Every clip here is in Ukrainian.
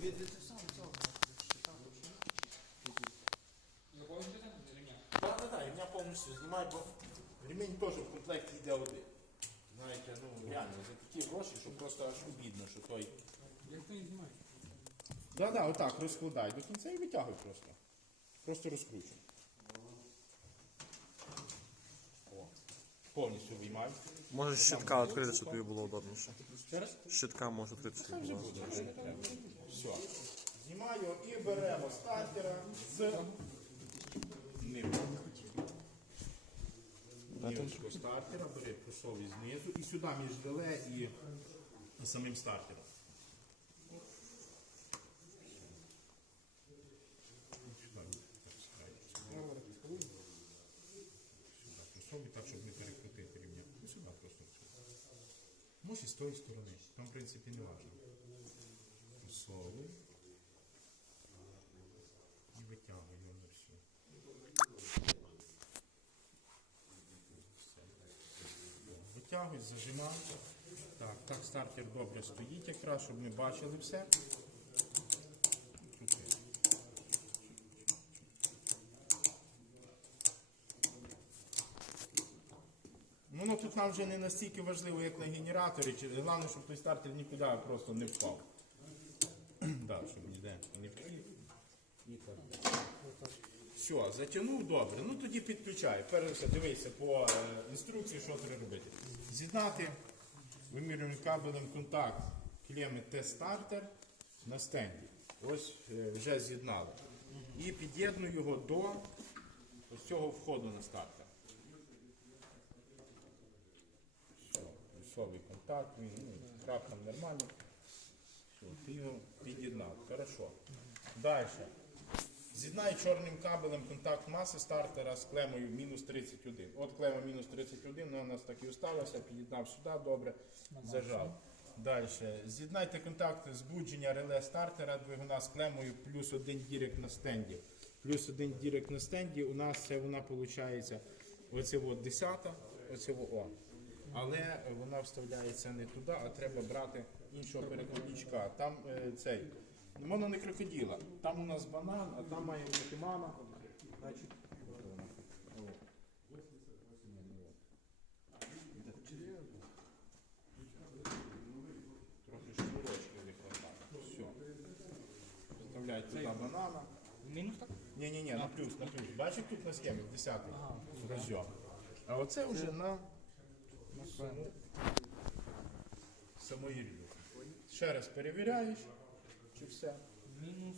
Від від цього цього. Так, так, так, ремня повністю знімаю, бо ремінь теж в комплекті йде один. Знаєте, ну реально, за такі гроші, що просто аж обідно, що той. Як то не знімає? Так, так, отак, розкладай до кінця і витягуй просто. Просто розкручуй. О. Повністю виймай. Може щитка відкрити, щоб тобі було удобніше. Ще раз? Щитка може відкрити, щоб Вже було. вже треба. Все. Знімаю і беремо стартера з ним. Нівочку стартера, бери просовуй знизу і сюди між реле і, і самим стартером. Сюди. Сюди так, щоб не перекрутити рівня. І сюди просто. Може з тої сторони. Там, в принципі, не важливо. Просовуй. І витягуй його на всю. Витягуй, зажимай. Так, так стартер добре стоїть якраз, щоб ми бачили все. Крути. Ну, ну тут нам вже не настільки важливо, як на генераторі. Головне, щоб той стартер нікуди просто не впав. Так, щоб ніде не. Все, затягнув добре. Ну тоді підключай. Перш все, дивися по е, інструкції, що треба робити. З'єднати вимірюваним кабелем контакт клеми Т-стартер на стенді. Ось е, вже з'єднали. І під'єдную його до ось цього входу на стартер. Все, плюсовий контакт, він ну, крак там Все, ти його під'єднав. Хорошо. Далі. З'єднай чорним кабелем контакт маси стартера з клемою мінус 31. От клема мінус 31, вона у нас так і осталася, під'єднав сюди, добре, зажав. Далі. З'єднайте контакт збудження реле стартера двигуна з клемою плюс один дірек на стенді. Плюс один дірек на стенді. У нас це вона виходить оце от 10, оце о. Але вона вставляється не туди, а треба брати іншого переходничка. Там е, цей. Воно не крокодила. Там у нас банан, а там має бути мама. Значить, от вона. О. Трохи шнурочки викладати. Все. Вставляють туди банана. Мінус так? Ні, ні, ні, на плюс, на плюс. Бачиш тут на схемі 10 розйом. А оце вже на, на саму. Ще раз перевіряєш, чи все. Мінус.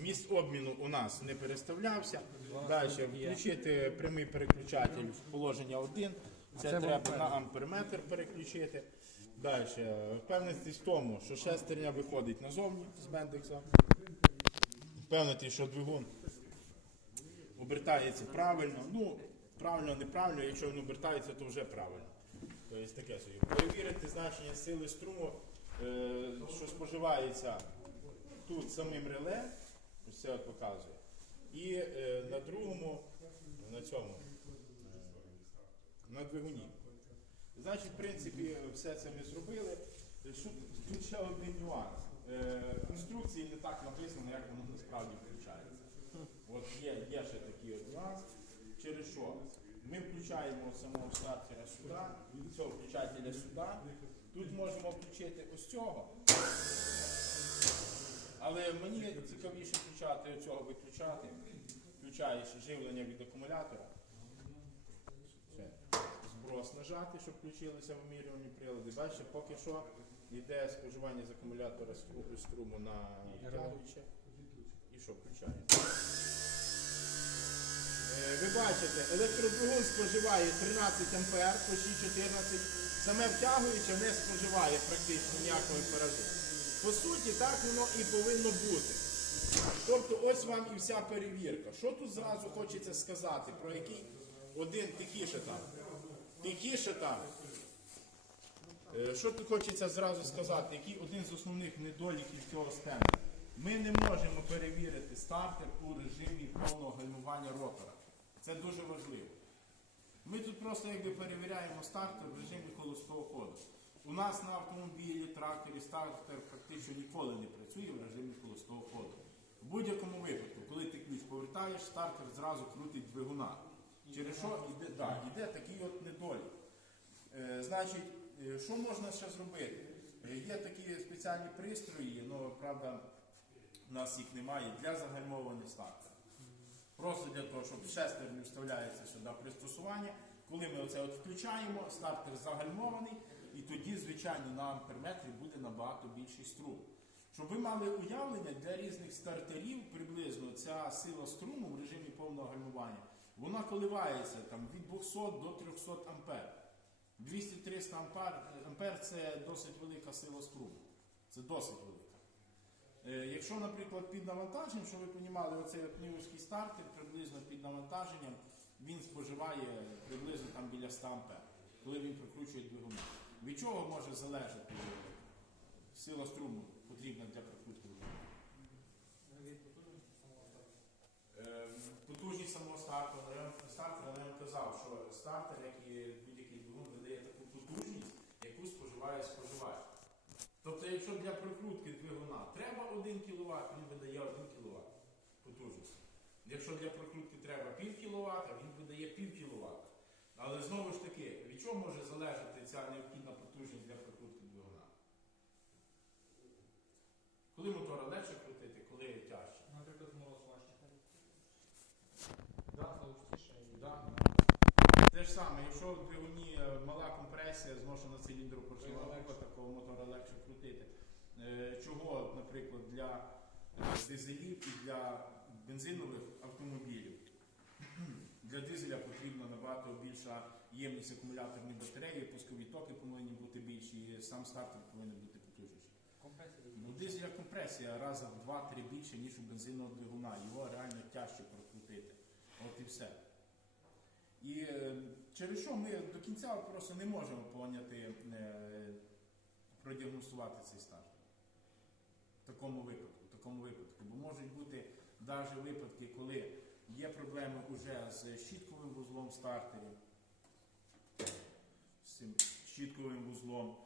Міст обміну у нас не переставлявся. Далі включити прямий переключатель в положення 1. Це треба на амперметр переключити. Далі впевнитись в тому, що шестерня виходить назовні з бендекса. Впевнитись, що двигун обертається правильно. Ну, правильно, неправильно, якщо він обертається, то вже правильно. Тобто таке собі. Перевірити значення сили струму, е, що споживається тут самим реле, ось це от показує. І е, на другому, на цьому, на двигуні. Значить, в принципі, все це ми зробили. Тут ще один нюанс. Е, в інструкції не так написано, як воно насправді включається. От є, є ще такий от нюанс. Через що? Ми включаємо самого стартера сюди, цього включателя сюди. Тут можемо включити ось цього. Але мені цікавіше включати оцього виключати. Включаєш живлення від акумулятора. Це зброс нажати, щоб включилися вимірювані прилади. Бачите, поки що йде споживання з акумулятора струму на втягуюче. І що включає? Е, Ви бачите, електродвигун споживає 13 ампер, почти 14. Саме втягуюче не споживає практично ніякої паразиту. По суті, так воно і повинно бути. Тобто ось вам і вся перевірка. Що тут зразу хочеться сказати, про який один тихіше там. Тихіше там. Е, Що тут хочеться зразу сказати, який один з основних недоліків цього стенду? Ми не можемо перевірити стартер у режимі повного гальмування ротора. Це дуже важливо. Ми тут просто якби перевіряємо стартер в режимі холостого ходу. У нас на автомобілі, тракторі, стартер практично ніколи не працює в режимі холостого ходу. В будь-якому випадку, коли ти ключ повертаєш, стартер зразу крутить двигуна. Через що йде, да, йде такий от недолік. Е, значить, е, що можна ще зробити? Е, є такі спеціальні пристрої, ну правда, у нас їх немає для загальмованих стартера. Просто для того, щоб шестерню вставляється сюди пристосування. Коли ми оце от включаємо, стартер загальмований, і тоді, звичайно, на амперметрі буде набагато більший струм. Щоб ви мали уявлення для різних стартерів, приблизно ця сила струму в режимі повного гальмування, вона коливається там, від 200 до 300 ампер. 200-300 ампер, ампер це досить велика сила струму. Це досить велика. Е, Якщо, наприклад, під навантаженням, щоб ви розуміли, оцей от стартер приблизно під навантаженням він споживає приблизно там біля 100 ампер, коли він прикручує двигуна. Від чого може залежати сила струму потрібна для прикрутки двигуна? Е, Потужність самого стартера, стартера, я вам казав, що стартер, як і будь-який двигун, видає таку потужність, яку споживає споживач. Тобто, якщо для прикрутки двигуна треба 1 кВт, він видає 1 кВт потужності. Якщо для прокрутки треба пів кВт, він видає пів кВт. Але знову ж таки, від чого може залежати ця необхідна потужність для прокрутки двигуна? Коли мотора легше крутити, коли тяжче? Наприклад, мороз важче. Да. Товстіше. Да. Те ж саме, якщо в двигуні е, мала компресія, зношена циліндропоршнева Легше. губа, такого мотора легше крутити. Е, Чого, наприклад, для е, дизелів і для бензинових автомобілів? Для дизеля потрібна набагато більша ємність акумуляторної батареї, пускові токи повинні бути більші, і сам стартер повинен бути потужніший. Компресія. У дизеля компресія раза в 2-3 більше, ніж у бензинового двигуна. Його реально тяжче прокрутити. От і все. І е, через що ми до кінця просто не можемо поняти, е, продіагностувати цей стартер. В такому випадку, в такому випадку. Бо можуть бути навіть випадки, коли є проблеми вже з щітковим вузлом в стартері, з цим щітковим вузлом.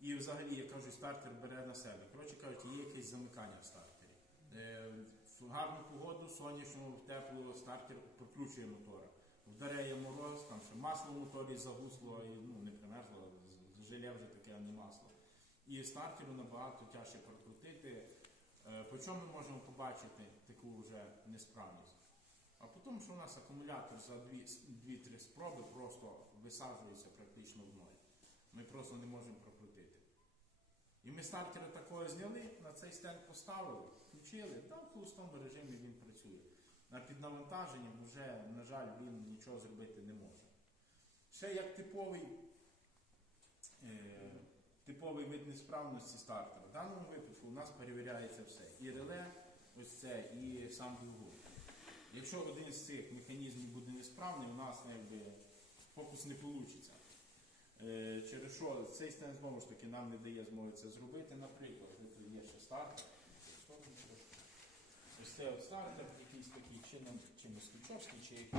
І взагалі, я кажу, стартер бере на себе. Коротше кажучи, є якесь замикання в стартері. Е, В гарну погоду, сонячну, в теплу стартер прокручує мотора. Вдаряє мороз, там ще масло в моторі загусло, і, ну не примерзло, желе вже таке, а не масло. І стартеру набагато тяжче прокрутити. Е, По чому ми можемо побачити таку вже несправність? А тому, що у нас акумулятор за 2-3 спроби просто висаджується практично в ноль. Ми просто не можемо прокрутити. І ми стартера такого зняли, на цей стенд поставили, включили, та в холостому режимі він працює. А під навантаженням вже, на жаль, він нічого зробити не може. Ще як типовий, е, типовий вид несправності стартера. В даному випадку у нас перевіряється все. І реле, ось це, і сам двигун. Якщо один з цих механізмів буде несправний, у нас якби, фокус не вийде. Через що цей стенд знову ж таки нам не дає змоги це зробити. Наприклад, тут є ще стартер. Це стартер, якийсь такий чином, чимось ключовський, чи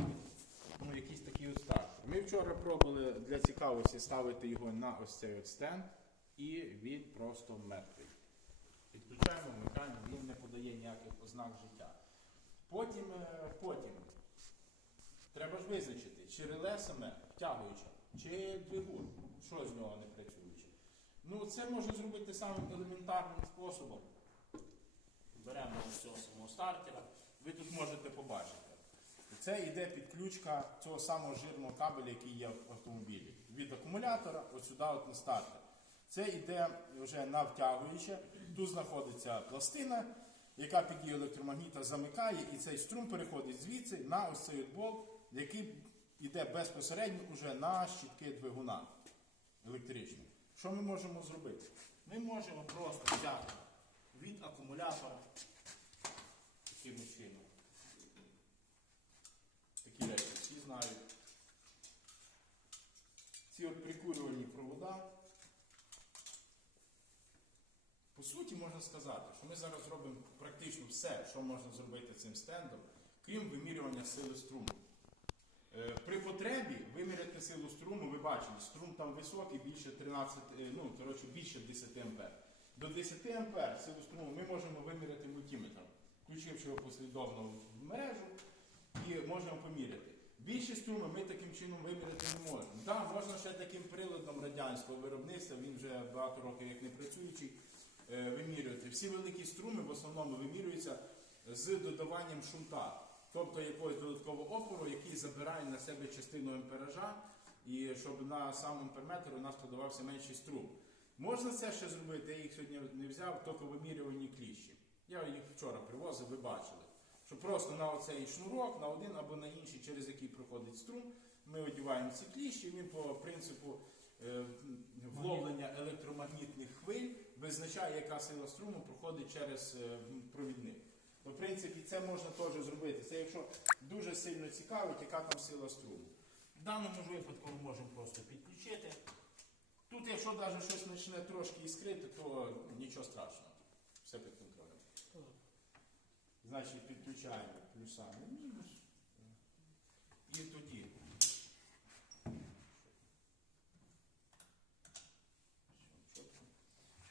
ну, якийсь такий от стартер. Ми вчора пробували для цікавості ставити його на ось цей от стенд, і він просто мертвий. Підключаємо, вмикаємо, він не подає ніяких ознак життя. Потім, е, потім треба ж визначити, чи реле саме втягуюче, чи двигун, що з нього не працюючи. Ну, це можна зробити самим елементарним способом. Беремо ось цього самого стартера, ви тут можете побачити. Це йде підключка цього самого жирного кабеля, який є в автомобілі. Від акумулятора от сюди от на стартер. Це йде вже на втягуюче. Тут знаходиться пластина, яка під дією електромагніта замикає, і цей струм переходить звідси на ось цей болт, який йде безпосередньо вже на щітки двигуна електричні. Що ми можемо зробити? Ми можемо просто взяти від акумулятора таким чином. Такі речі всі знають. Ці от прикурювальні провода. По суті, можна сказати, що ми зараз робимо практично все, що можна зробити цим стендом, крім вимірювання сили струму. Е, При потребі виміряти силу струму, ви бачили, струм там високий, більше 13, е, ну, коротше, більше 10 ампер. До 10 ампер силу струму ми можемо виміряти мультиметром, включивши його послідовно в мережу і можемо поміряти. Більші струми ми таким чином виміряти не можемо. Так, можна ще таким приладом радянського виробництва, він вже багато років як не працюючий, е, вимірювати. Всі великі струми в основному вимірюються з додаванням шунта, тобто якогось додаткового опору, який забирає на себе частину ампеража, і щоб на сам амперметр у нас подавався менший струм. Можна це ще зробити, я їх сьогодні не взяв, тільки вимірювані кліщі. Я їх вчора привозив, ви бачили. Що просто на оцей шнурок, на один або на інший, через який проходить струм, ми одіваємо ці кліщі, він по принципу е, вловлення електромагнітних хвиль визначає, яка сила струму проходить через е, провідник. В принципі, це можна теж зробити. Це якщо дуже сильно цікавить, яка там сила струму. В даному випадку ми можемо просто підключити. Тут, якщо навіть щось почне трошки іскрити, то нічого страшного. Все під контролем. Значить, підключаємо плюсами мінус. І тоді.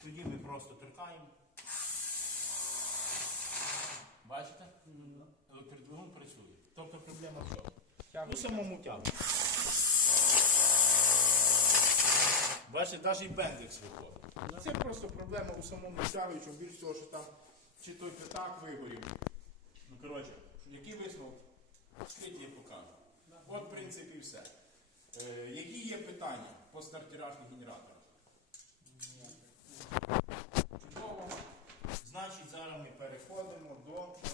Тоді ми просто торкаємо. Бачите? Електродвигун працює. Тобто проблема в чому? Ну, самому тягу. Бачите, навіть і бендекс виходить. Це просто проблема у самому тягуючому, більш того, що там чи той п'ятак вигорів. Ну, коротше, який висновок? Скільки я покажу. От, в принципі, все. Е, які є питання по стартіражних генераторах? Чудово. Значить, зараз ми переходимо до